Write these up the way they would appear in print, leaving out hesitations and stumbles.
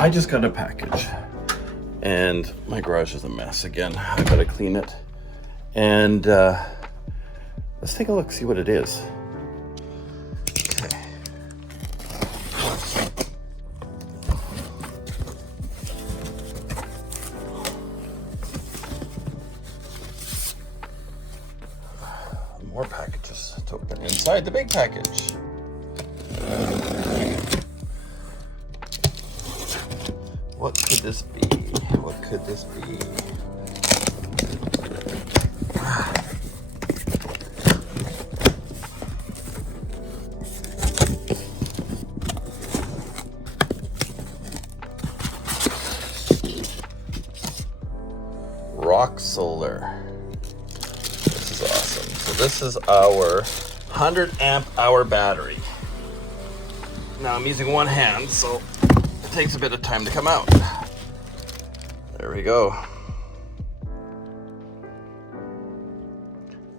I just got a package and my garage is a mess again. I gotta clean it. And let's take a look, see what it is. Okay. More packages to open inside the big package. What could this be? What could this be? Rock solar. This is awesome. So this is our 100 amp hour battery. Now I'm using one hand, so it takes a bit of time to come out. There we go.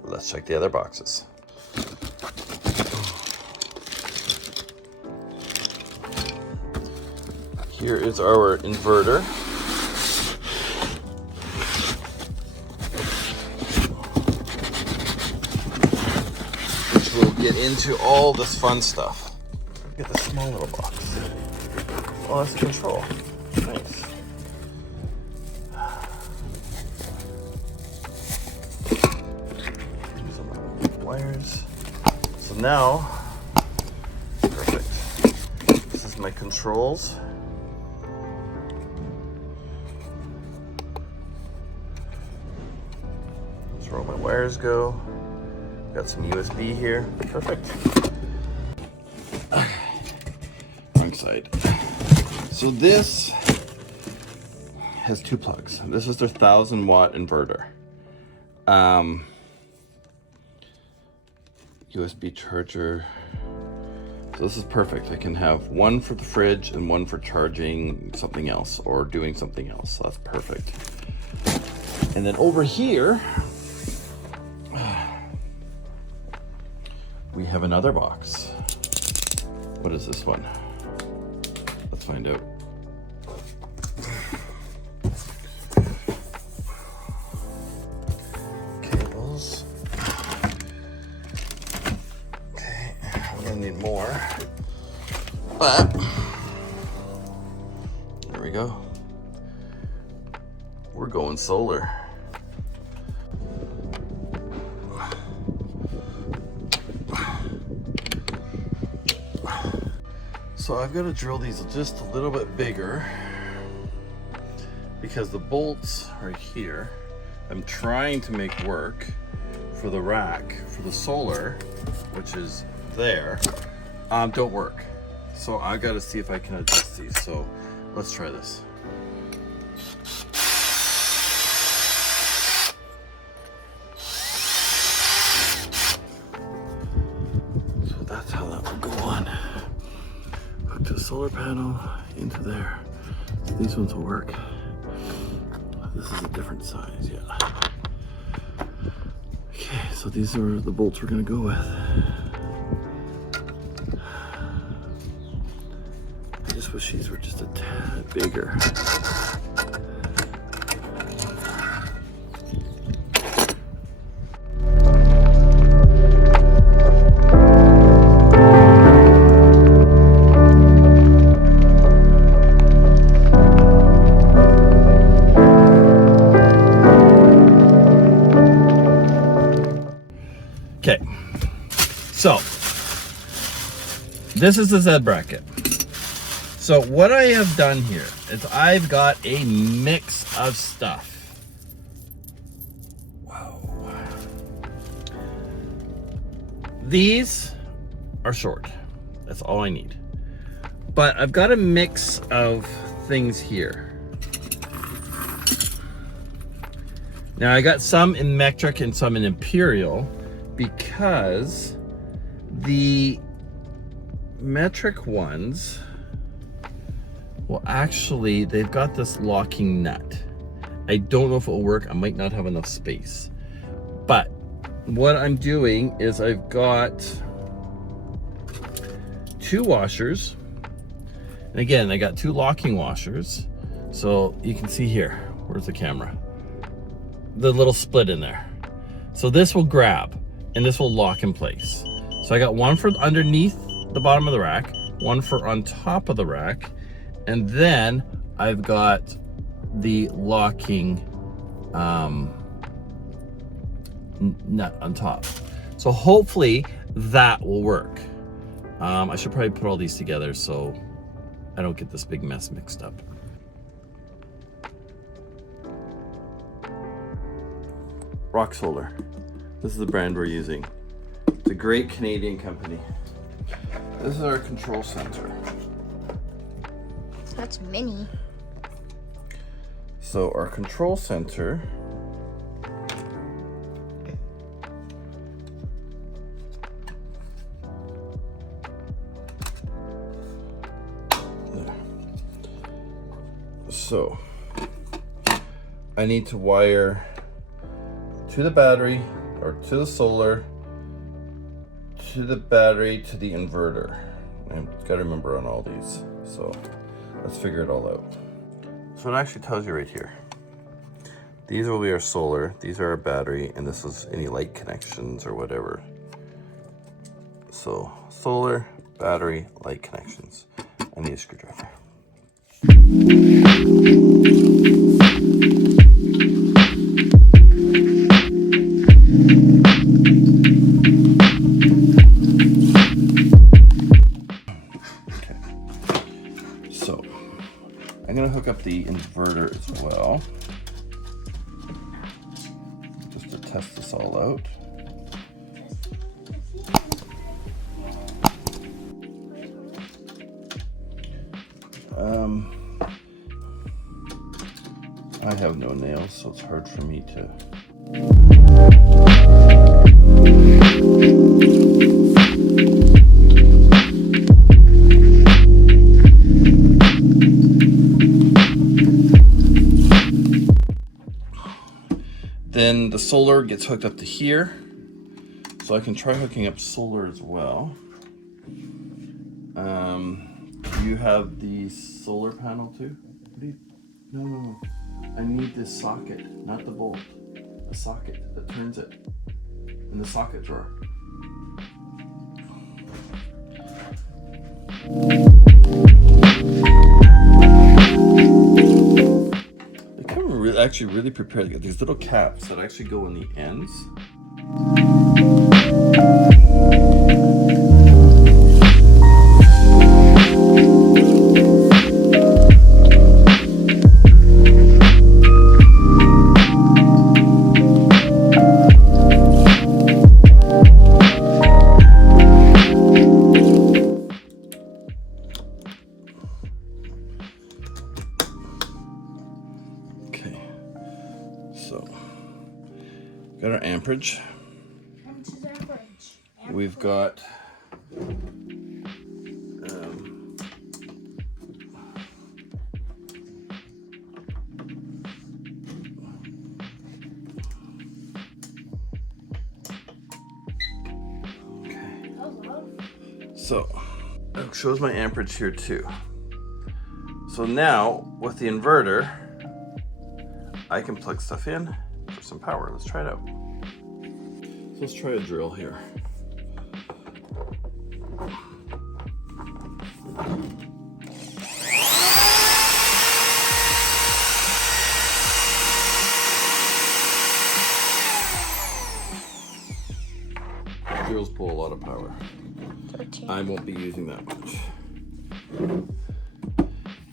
Let's check the other boxes. Here is our inverter. Which will get into all this fun stuff. Look at the small little box. Oh, that's the control. Nice. Some wires. So now, perfect. This is my controls. That's where all my wires go. Got some USB here. Perfect. Wrong side. So this has two plugs. This is their 1,000 watt inverter. USB charger. So this is perfect. I can have one for the fridge and one for charging something else or doing something else. So that's perfect. And then over here, we have another box. What is this one? Let's find out. Cables. Okay, we're gonna need more. But there we go. We're going solar. So I've got to drill these just a little bit bigger because the bolts right here, I'm trying to make work for the rack, for the solar, which is there, don't work. So I got to see if I can adjust these. So let's try this. So that's how that would go on. To the solar panel into there. So these ones will work. This is a different size, yeah. Okay, so these are the bolts we're gonna go with. I just wish these were just a tad bigger. Okay, so this is the Z bracket. So what I have done here is I've got a mix of stuff. Wow. These are short. That's all I need. But I've got a mix of things here. Now I got some in metric and some in imperial, because the metric ones, well, actually, they've got this locking nut. I don't know if it'll work. I might not have enough space. But what I'm doing is I've got 2 washers And again, I got 2 locking washers. So you can see here, where's the camera? The little split in there. So this will grab and this will lock in place. So I got one for underneath the bottom of the rack, one for on top of the rack, and then I've got the locking nut on top. So hopefully that will work. I should probably put all these together so I don't get this big mess mixed up. Rock Solar. This is the brand we're using. It's a great Canadian company. This is our control center. That's mini. So our control center there. So I need to wire to the battery or to the solar, to the battery, to the inverter. I've got to remember on all these. So let's figure it all out. So it actually tells you right here. These will be our solar, these are our battery, and this is any light connections or whatever. So solar, battery, light connections. I need a screwdriver. So I'm going to hook up the inverter as well, just to test this all out. I have no nails, so it's hard for me to... Then the solar gets hooked up to here, so I can try hooking up solar as well. You have the solar panel too? No. I need this socket, not the bolt. A socket that turns it in the socket drawer. They come actually really prepared. They got these little caps that actually go in the ends. So, got our amperage. We've got so it shows my amperage here too. So now with the inverter, I can plug stuff in for some power. Let's try it out. So let's try a drill here. Drills pull a lot of power. 13. I won't be using that much.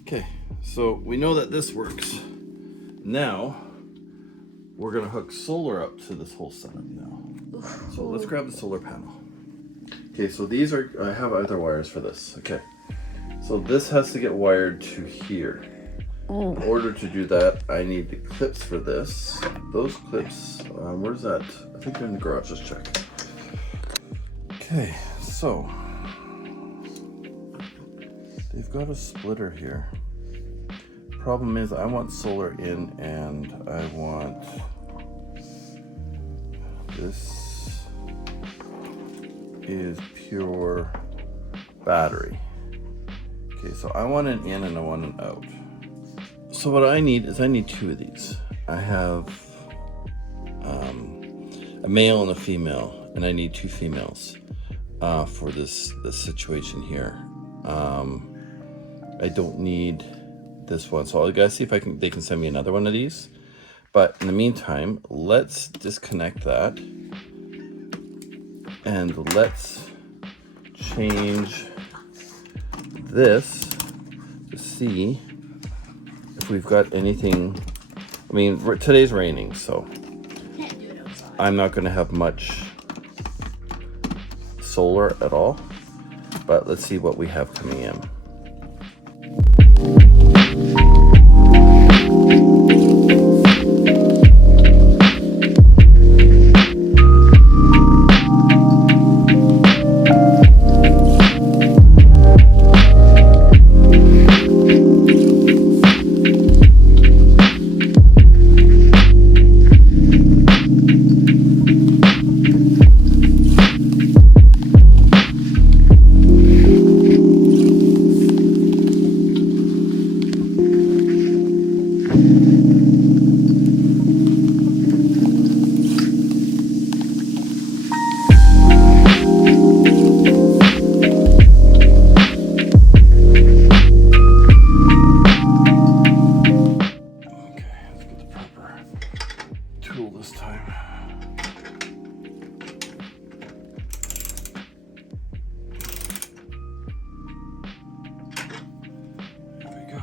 Okay, so we know that this works. Now, we're gonna hook solar up to this whole setup now. So let's grab the solar panel. Okay, so these are, I have other wires for this. Okay, so this has to get wired to here. In order to do that, I need the clips for this. Those clips, where's that? I think they're in the garage, let's check. Okay, so they've got a splitter here. Problem is I want solar in and I want this is pure battery. Okay, so I want an in and I want an out. So what I need is I need two of these. I have a male and a female, and I need two females for this situation here. I don't need this one, so I gotta see if they can send me another one of these. But in the meantime, let's disconnect that and let's change this to see if we've got anything. I mean, today's raining, so I'm not going to have much solar at all, but let's see what we have coming in. This time. There we go.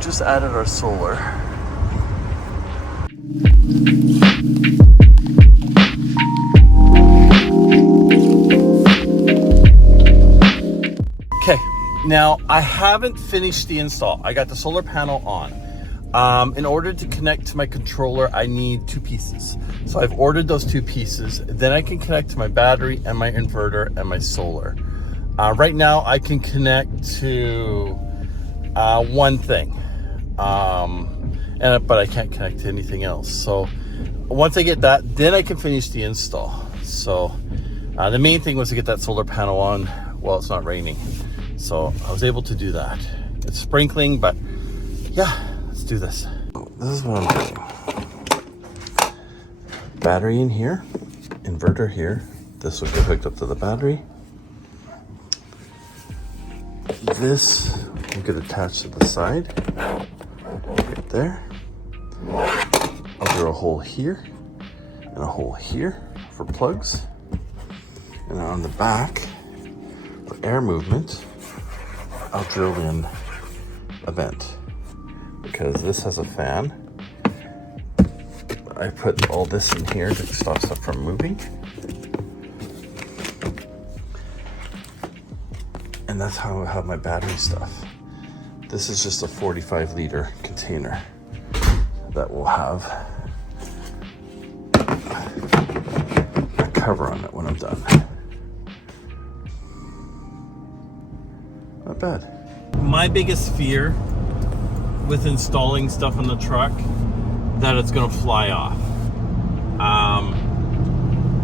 Just added our solar. Okay, now I haven't finished the install. I got the solar panel on. In order to connect to my controller, I need two pieces. So I've ordered those two pieces. Then I can connect to my battery and my inverter and my solar. Right now I can connect to one thing. But I can't connect to anything else. So once I get that, then I can finish the install. So the main thing was to get that solar panel on while it's not raining. So I was able to do that. It's sprinkling, but yeah, let's do this. This is what I'm doing. Battery in here, inverter here. This will get hooked up to the battery. This will get attached to the side. Right there. I'll drill a hole here and a hole here for plugs. And on the back, for air movement, I'll drill in a vent because this has a fan. I put all this in here to stop stuff from moving. And that's how I have my battery stuff. This is just a 45-liter container that will have a cover on it when I'm done. Not bad. My biggest fear with installing stuff on the truck, that it's gonna fly off.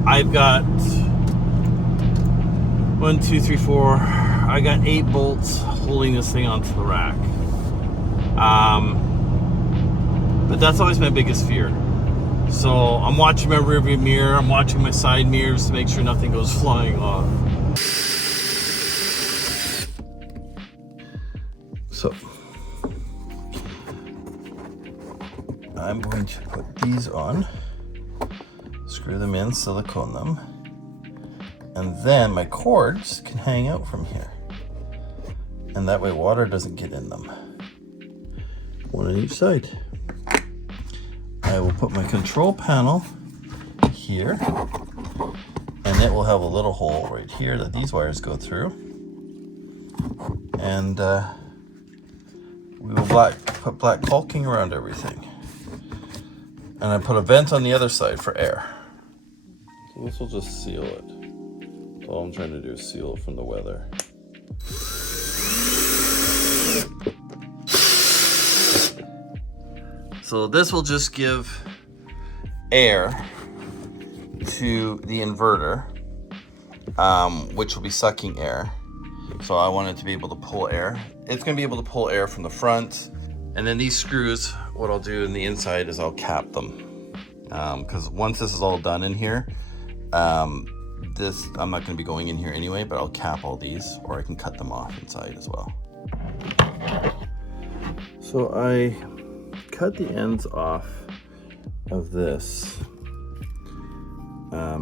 I've got 1, 2, 3, 4. I got 8 bolts holding this thing onto the rack. But that's always my biggest fear. So I'm watching my rearview mirror, I'm watching my side mirrors to make sure nothing goes flying off. So I'm going to put these on, screw them in, silicone them, and then my cords can hang out from here. And that way water doesn't get in them. One on each side. I will put my control panel here, it will have a little hole right here that these wires go through. And we will put black caulking around everything. And I put a vent on the other side for air. So this will just seal it. All I'm trying to do is seal it from the weather. So this will just give air to the inverter, which will be sucking air. So I want it to be able to pull air. It's going to be able to pull air from the front. And then these screws, what I'll do in the inside is I'll cap them. Because once this is all done in here, I'm not going to be going in here anyway, but I'll cap all these, or I can cut them off inside as well. So I cut the ends off of this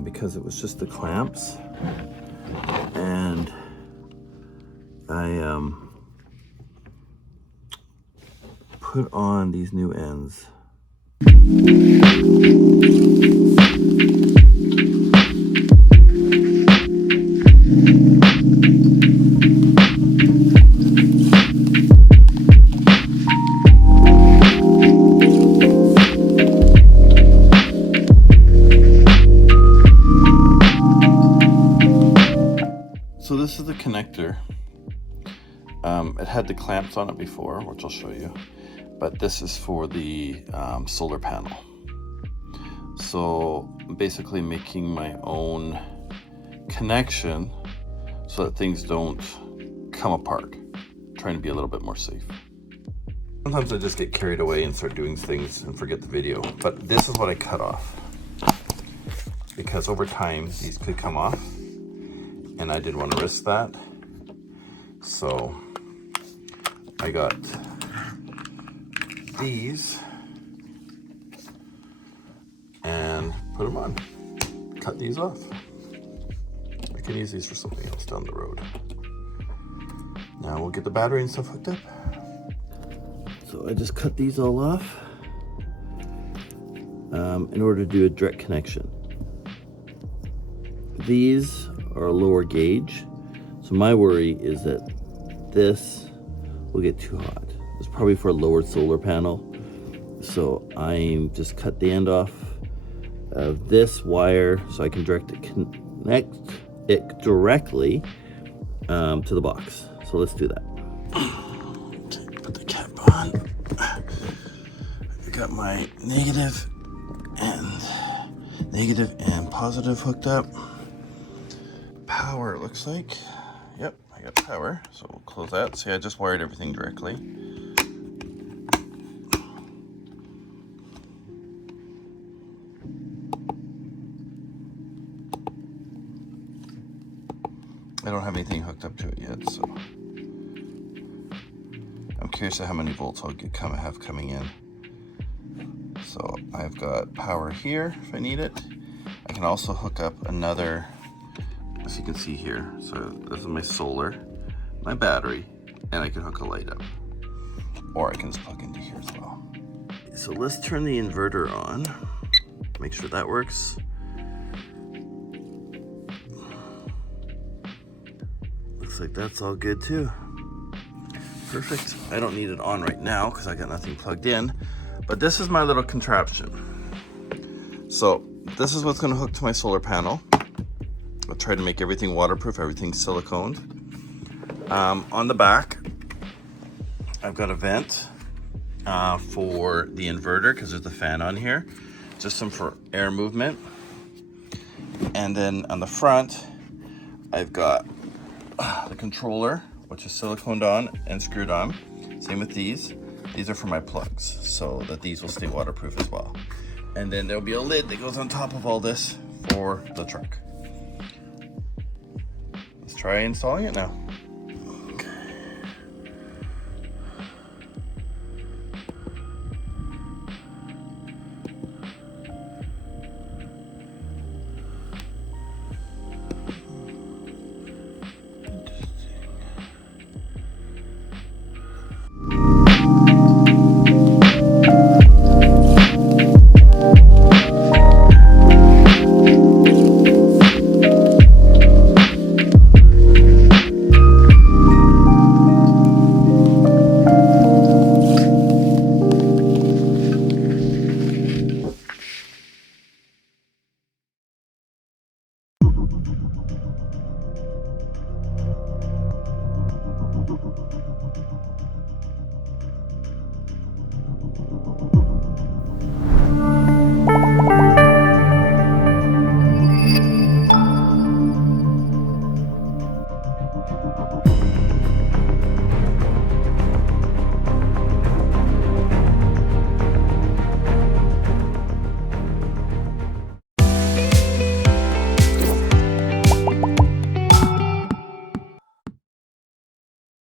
because it was just the clamps, and I put on these new ends. So this is the connector. It had the clamps on it before, which I'll show you, but this is for the solar panel. So I'm basically making my own connection so that things don't come apart. I'm trying to be a little bit more safe. Sometimes I just get carried away and start doing things and forget the video, but this is what I cut off, because over time these could come off, and I didn't want to risk that. So I got these and put them on. Cut these off. I can use these for something else down the road. Now we'll get the battery and stuff hooked up. So I just cut these all off in order to do a direct connection. These are a lower gauge, so my worry is that this will get too hot. It's probably for a lowered solar panel, so I just cut the end off of this wire so I can connect it directly to the box. So let's do that. Okay, put the cap on. I got my negative and positive hooked up. Power, it looks like. Yep, I got power, so we'll close that. See, I just wired everything directly. I don't have anything hooked up to it yet, so I'm curious to how many volts I'll have coming in. So I've got power here if I need it. I can also hook up another, as you can see here. So this is my solar, my battery, and I can hook a light up. Or I can just plug into here as well. So let's turn the inverter on. Make sure that works. Looks like that's all good too. Perfect. I don't need it on right now because I got nothing plugged in, but this is my little contraption. So this is what's going to hook to my solar panel. I'll try to make everything waterproof, everything siliconed. On the back, I've got a vent for the inverter because there's the fan on here, just some for air movement. And then on the front, I've got the controller, which is siliconed on and screwed on. Same with these. These are for my plugs, so that these will stay waterproof as well. And then there'll be a lid that goes on top of all this for the truck. Let's try installing it now.